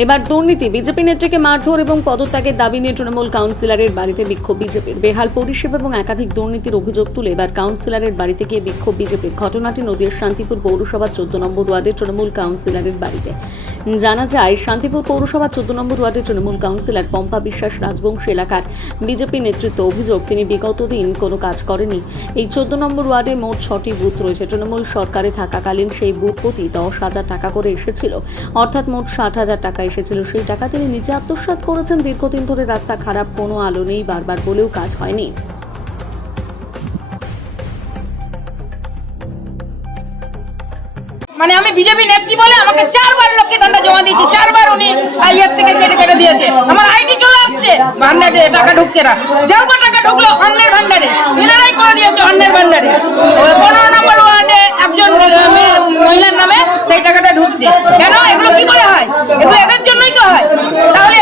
এবার দুর্নীতি, বিজেপি নেত্রীকে মারধর এবং পদত্যাগের দাবি নিয়ে তৃণমূল কাউন্সিলরের বাড়িতে বিক্ষোভ বিজেপির। বেহাল পরিষেবা এবং একাধিক দুর্নীতির অভিযোগ তুলে এবার কাউন্সিলরের বাড়িতে গিয়ে বিক্ষোভ বিজেপির। ঘটনাটি নদিয়ার শান্তিপুর পৌরসভা 14 নম্বর ওয়ার্ডের তৃণমূল কাউন্সিলরের বাড়িতে। জানা যায়, শান্তিপুর পৌরসভা 14 নম্বর ওয়ার্ডের তৃণমূল কাউন্সিলর পম্পা বিশ্বাস রাজবংশী এলাকার বিজেপি নেতৃত্ব অভিযোগ, তিনি বিগত দিন কোনো কাজ করেনি। এই 14 নম্বর ওয়ার্ডে মোট 6টি বুথ রয়েছে। তৃণমূল সরকারে থাকাকালীন সেই বুথ প্রতি 10,000 টাকা করে এসেছিল, অর্থাৎ মোট 60,000 টাকা এসেছিল। সেই টাকা তিনি নিজে আত্মসাৎ করেছেন। দীর্ঘদিন ধরে রাস্তা খারাপ, কোনো আলো নেই, বারবার বলেও কাজ হয়নি। মানে আমি বিজেপি নেত্রী বলে আমাকে 4বার লক্ষ্মী ভান্ডার জমা দিয়েছি, 4বার উনি ইয়ের থেকে কেটে দিয়েছে। আমার আইডি চলে আসছে, ভান্ডারে টাকা ঢুকছে না। যাও টাকা ঢুকলো অন্যের ভান্ডারে, এনারাই করে দিয়েছে অন্যের ভান্ডারে। 15 নম্বর ওয়ার্ডে একজন মহিলার নামে সেই টাকাটা ঢুকছে। কেন এগুলো কি করে হয়? এগুলো এদের জন্যই তো হয়। তাহলে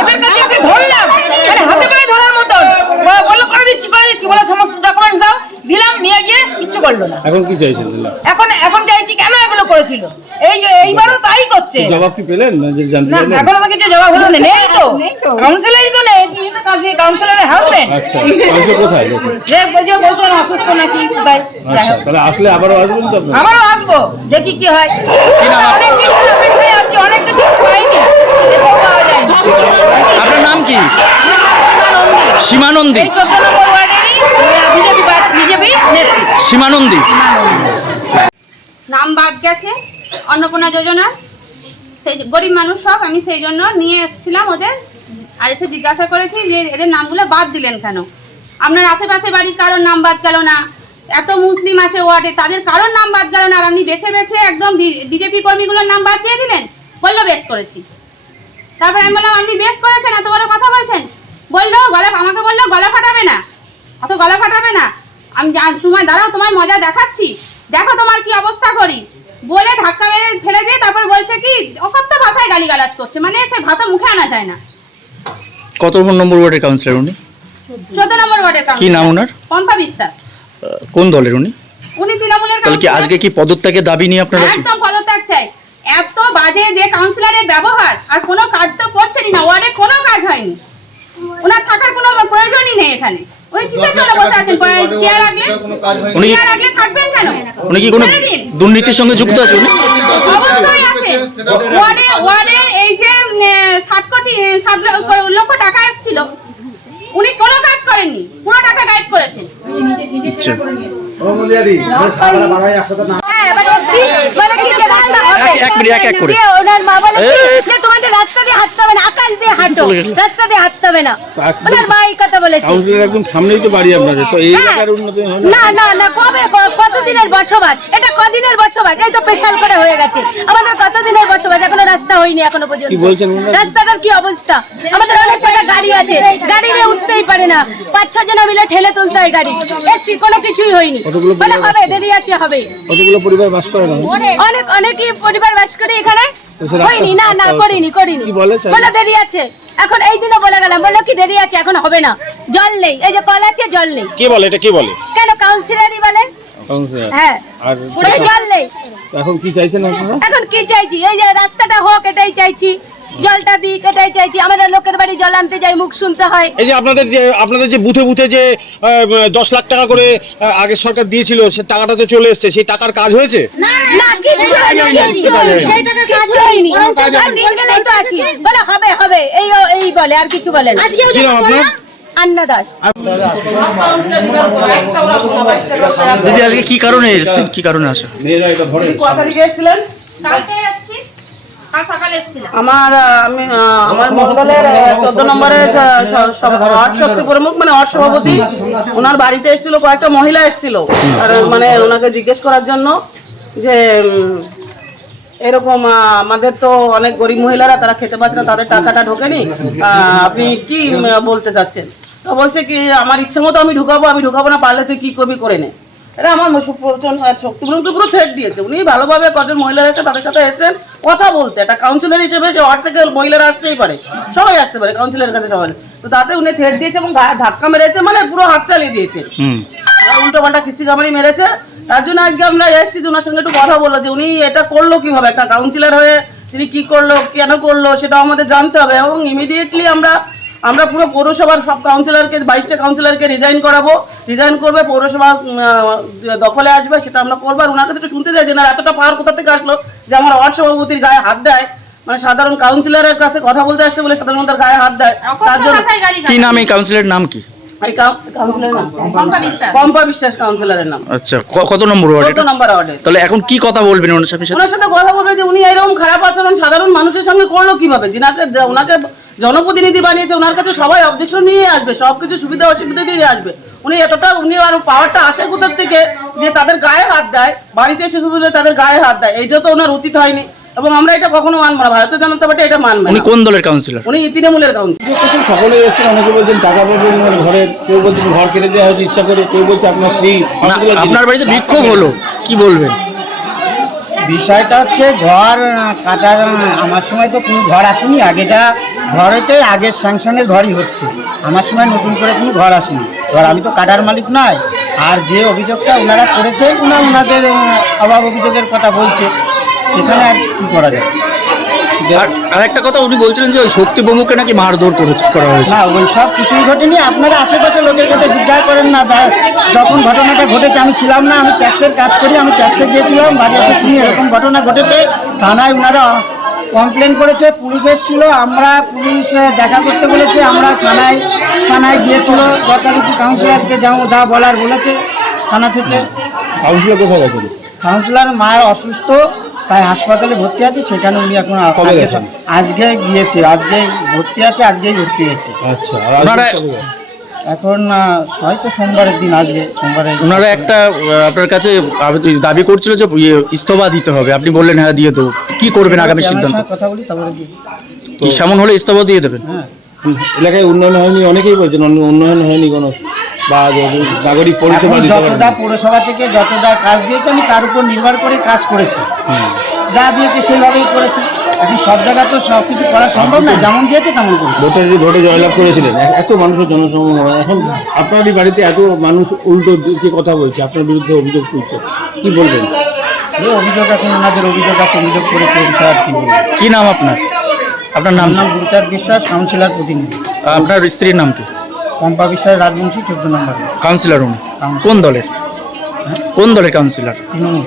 এদের কাছে এসে ধরলাম, মানে হাতে পায়ে ধরার মতন বললো করে দিচ্ছি বলে সমস্ত ডকুমেন্টস দাও, দিলাম, নিয়ে গিয়ে কিচ্ছু করলো না। এখন কি চাইছেন? এখন চাইছি কেন এগুলো করেছিল, এইবারও তাই করছে। জবাব কি পেলেন না? যে জানতে না, পারলেন? এখনো তো কিছু জবাব হলো না। নেই তো, কাউন্সিলরই তো নেই। কাউন্সিলরের হাজবেন্ড আচ্ছা, কাউন্সিলর কোথায়? যে বলছেন অসুস্থ নাকি কোথায়। আচ্ছা, তাহলে আসলে আবারও আসবেন তো আপনারা? আবারও আসবো, দেখি কি হয়। অনেক কিছু অপেক্ষায় আছি, অনেক কিছু পাইনি, এসব পাওয়া যায়নি। আপনার নাম কি? সীমানন্দী। এই 14 নম্বর ওয়ার্ডেরই বিজেপি নেত্রী সীমানন্দী। নাম বাদ গেছে অন্নপূর্ণা যোজনার, সেই গরিব মানুষ সব। আমি সেই জন্য নিয়ে এসেছিলাম ওদের, আর এসে জিজ্ঞাসা করেছি যে এদের নামগুলো বাদ দিলেন কেন। আপনার আশেপাশে বাড়ির কারোর নাম বাদ গেল না, এত মুসলিম আছে ওয়ার্ডে, তাদের কারোর নাম বাদ গেল না, আর আপনি বেছে বেছে একদম বিজেপি কর্মীগুলোর নাম বাদ দিয়ে দিলেন। বললো বেশ করেছি। তারপরে আমি বললাম আপনি বেশ করেছেন, এত বড় কথা বলছেন। বললো আমাকে বললো গলা ফাটাবে না, অত গলা ফাটাবে না, আমি তোমার দাঁড়াও, তোমার মজা দেখাচ্ছি, দেখো তোমার কি অবস্থা করি, বলে ধাক্কা মেরে ফেলে দিয়ে তারপর বলছে কি অকথ্য ভাষায় গালিগালাজ করছে। মানে সে ভাষা মুখে আনা যায় না। কত নম্বর ওয়ার্ডের কাউন্সিলর উনি? 14 নম্বর ওয়ার্ডের কি নাম ওনার? পম্পা বিশ্বাস। কোন দলের উনি? উনি তৃণমূলের। তাহলে কি আজকে কি পদত্যাগের দাবি নিয়ে আপনারা? একদম পদত্যাগ চাই। এত বাজে যে কাউন্সিলরের ব্যবহার, আর কোনো কাজ তো করছেনই না, ওয়ার্ডে কোনো কাজ হয়নি। ওনার থাকার কোনো প্রয়োজনই নেই এখানে। উনি কিসের জন্য বসে আছেন? চেয়ার রাখলে থাকবেন কেন? উনি কি কোনো দুর্নীতির সঙ্গে যুক্ত আছে? উনি অবশ্যই আছে। ওয়ার্ডের এই যে 7 লক্ষ টাকা এসেছিল, উনি কোনো কাজ করেননি, পুরো টাকা গাইড করেছেন। তোমাদের রাস্তা দিয়ে হাঁটতে হবে না, আকাশ দিয়ে হাঁটো, রাস্তা দিয়ে হাঁটতে হবে না। ওনার মা এই কথা বলেছে। একদম সামনেই তো বাড়ি আপনাদের, তো এই এলাকার উন্নতি হয় না? না, কবে কতদিনের বসবাস? এটা কদিনের বসবাস? এই তো স্পেশাল করে হয়ে গেছে। আমাদের কতদিনের বসবাস, এখনো রাস্তা হয়নি এখনো পর্যন্ত। কি বলছেন? রাস্তাটার কি অবস্থা? আমাদের অনেক কটা গাড়ি আছে, গাড়িতে উঠতেই পারে না, 5-6 জন মিলে ঠেলে তুলতে হয় গাড়ি। এর কোনো কিছুই হয়নি। মানে হবে, দেরি আছে, হবে। কতগুলো পরিবার বাস করে? অনেকই পরিবার বাস করে এখানে। হয়নি, না করিনি। বলে দেরি আছে। এখন এই দিনও বলে গেলাম, বললো কি দেরি আছে, এখন হবে না, জল নেই। এই যে কল আছে, জল নেই। কে বলে এটা? কে বলে? কেন কাউন্সিলরই বলে। হ্যাঁ, আর জল নেই। এখন কি চাইছেন আপনারা? এখন কি চাইছি? এই যে রাস্তাটা হোক, এটাই চাইছি। জলটা দিক, এটাই চাইছি। আমাদের লোকের বাড়ি জল আনতে যাই, মুখ শুনতে হয়। এই যে আপনাদের যে বুথে বুথে যে 10 লাখ টাকা করে আগের সরকার দিয়েছিল, সে টাকাটা তো চলে এসেছে, সেই টাকার কাজ হয়েছে? না, কিচ্ছু হয়নি। সেই টাকা কাজ হয়নি। আর দিন গেলেই তো আসি, বলে হবে, এই বলে, আর কিছু বলে না। কি নাম আপনার? আন্না দাস। দিদি আজকে কি কারণে এসেছেন? কি কারণে আসেন? মেয়েরা এটা ধরে কালকে এসেছি, কাল সকালে এসেছিলাম। আমার মন্ডলের 14 নম্বরের ওয়ার্ড শক্তি প্রমুখ, মানে ওয়ার্ড সভাপতি, ওনার বাড়িতে এসেছিল, কয়েকটা মহিলা এসেছিল, আর মানে ওনাকে জিজ্ঞেস করার জন্য যে এরকম আমাদের তো অনেক গরিব মহিলারা, তারা খেতে পাচ্ছে না, তাদের টাকাটা ঢোকেনি, আপনি কি বলতে চাচ্ছেন? তো বলছে কি আমার ইচ্ছে মতো আমি ঢুকাবো না, পারলে তুই কি করবি করে নে। এটা আমার শক্তিপ্রমুখকে পুরো থ্রেট দিয়েছে। উনি ভালোভাবে কজন মহিলারা আছে তাদের সাথে এসেছেন কথা বলতে। একটা কাউন্সিলর হিসেবে যে ওয়ার্ড থেকে মহিলারা আসতেই পারে, সবাই আসতে পারে কাউন্সিলরের কাছে সবাই। তো তাতে উনি থ্রেট দিয়েছে এবং ধাক্কা মেরেছে, মানে পুরো হাত চালিয়ে দিয়েছে, উল্টো পাল্টা কিস্তি কামারি মেরেছে। তার জন্য আজকে আমরা এসেছি, ওনার সঙ্গে একটু কথা বললো যে উনি এটা করলো কিভাবে, একটা কাউন্সিলর হয়ে তিনি কি করলো, কেন করলো, সেটা আমাদের জানতে হবে। এবং ইমিডিয়েটলি আমরা পুরো পৌরসভার সব কাউন্সিলরকে, 22টা কাউন্সিলরকে রিজাইন করাবো। রিজাইন করবে, পৌরসভা দখলে আসবে, সেটা আমরা করবো। আর ওনার কাছে একটু শুনতে চাই যে না, এতটা পাওয়ার কোথা থেকে আসলো যে আমার ওয়ার্ড সভাপতির গায়ে হাত দেয়, মানে সাধারণ কাউন্সিলরের কাছে কথা বলতে আসতে বলে সাধারণ তার গায়ে হাত দেয়। তার জন্য কি নাম এই কাউন্সিলরের নাম কি? এই কাউন্সিলরের নাম পম্পা বিশ্বাস। পম্পা বিশ্বাস কাউন্সিলরের নাম। আচ্ছা, কত নম্বর ওয়ার্ড এটা? 14 নম্বর ওয়ার্ডে। তাহলে এখন কি কথা বলবেন ওনার সাথে? ওনার সাথে কথা বলবে যে উনি এরকম খারাপ আচরণ সাধারণ মানুষের সঙ্গে করলো কিভাবে, ওনাকে জনপ্রতিনিধি বানিয়েছে, ওনার কাছে সবাই অবজেকশন নিয়ে আসবে, সবকিছু সুবিধা অসুবিধা দিয়ে আসবে। উনি আর পাওয়ারটা আসে কোথার থেকে যে তাদের গায়ে হাত দেয়, বাড়িতে এসে শুধু তাদের গায়ে হাত দেয়, এইটা তো ওনার উচিত হয়নি। এবং আমরা এটা কখনো মানবো না, ভারতীয় জনতা পার্টি এটা মানবে না। উনি কোন দলের কাউন্সিলর? উনি তৃণমূলের কাউন্সিলর। সকলেই এসেছেন, অনেকে বলছেন টাকা পাবেন ঘরে, কেউ বলছেন ঘর কেটে দেওয়া হয়েছে ইচ্ছা করে, কেউ বলছে আপনার স্ত্রী। না, আপনার বাড়িতে বিক্ষোভ হলো, কি বলবেন? বিষয়টা হচ্ছে ঘর কাটার আমার সময় তো কোনো ঘর আসেনি, ঘরেতে আগের স্যাংশনের ঘরই হচ্ছে, আমার সময় নতুন করে কোনো ঘর আসেনি। ঘর আমি তো কাটার মালিক নয়। আর যে অভিযোগটা ওনারা করেছে, ওনাদের অভাব অভিযোগের কথা বলছে, সেখানে আর কী করা যায়। আর একটা কথা, উনি বলছিলেন যে ওই শক্তি প্রমুখকে নাকি মারধর করা হয়েছে। না, ওই সব কিছুই ঘটেনি। আপনারা আশেপাশে লোকের কাছে জিজ্ঞাসা করেন না। যখন ঘটনাটা ঘটেছে আমি ছিলাম না, আমি ট্যাক্সের কাজ করি, আমি ট্যাক্সে গিয়েছিলাম, বাড়ি এসে শুনি এরকম ঘটনা ঘটেছে। থানায় ওনারা কমপ্লেন করেছে, পুলিশ এসেছিল, পুলিশ দেখা করতে বলেছে, আমরা থানায় গিয়েছিল, যথারীতি কাউন্সিলরকে যা বলার বলেছে থানা থেকে। কাউন্সিলর কোথায় গেছে? কাউন্সিলর মায়ের অসুস্থ, তাই হাসপাতালে ভর্তি আছে, সেখানে উনি এখন আজকে গিয়েছে, আজকে ভর্তি আছে, আজকেই ভর্তি হয়েছে। আচ্ছা, এখন হয়তো সোমবারের দিন আসবে। ওনারা একটা আপনার কাছে দাবি করছিল যে ইস্তফা দিতে হবে, আপনি বললেন হ্যাঁ দিয়ে দেবো। কি করবেন আগামী সিদ্ধান্ত? কথা বলি তারপরে কি সেমন হলে ইস্তফা দিয়ে দেবেন? হ্যাঁ, এলাকায় উন্নয়ন হয়নি, অনেকেই বলছেন উন্নয়ন হয়নি কোনো, বা নাগরিক পরিষেবা দিতে পারেন। যতটা পৌরসভা থেকে যতটা কাজ দিয়েছে আমি তার উপর নির্ভর করে কাজ করেছি, যা দিয়েছে সেইভাবেই করেছি। এখন সব জায়গায় তো সব কিছু করা সম্ভব না, যেমন দিয়েছে তেমন করেছি। ভোটে জয়লাভ করেছিলেন, এত মানুষের জনসমাগম, এখন আপনারই বাড়িতে এত মানুষ উল্টো দিকে কথা বলছে, আপনার বিরুদ্ধে অভিযোগ তুলছে, কি বলবেন? এই অভিযোগ এখন ওনাদের অভিযোগ আছে, অভিযোগ করেছে, বিষয় আর কি বলবো। কি নাম আপনার? আপনার নাম? গুরুচাঁদ বিশ্বাস, কাউন্সিলর প্রতিনিধি। আপনার স্ত্রীর নাম কি? পম্পা বিশ্বাস, রাজবংশী, 14 নম্বর কাউন্সিলর। উনি কোন দলের? কোন দলের কাউন্সিলর? তৃণমূল।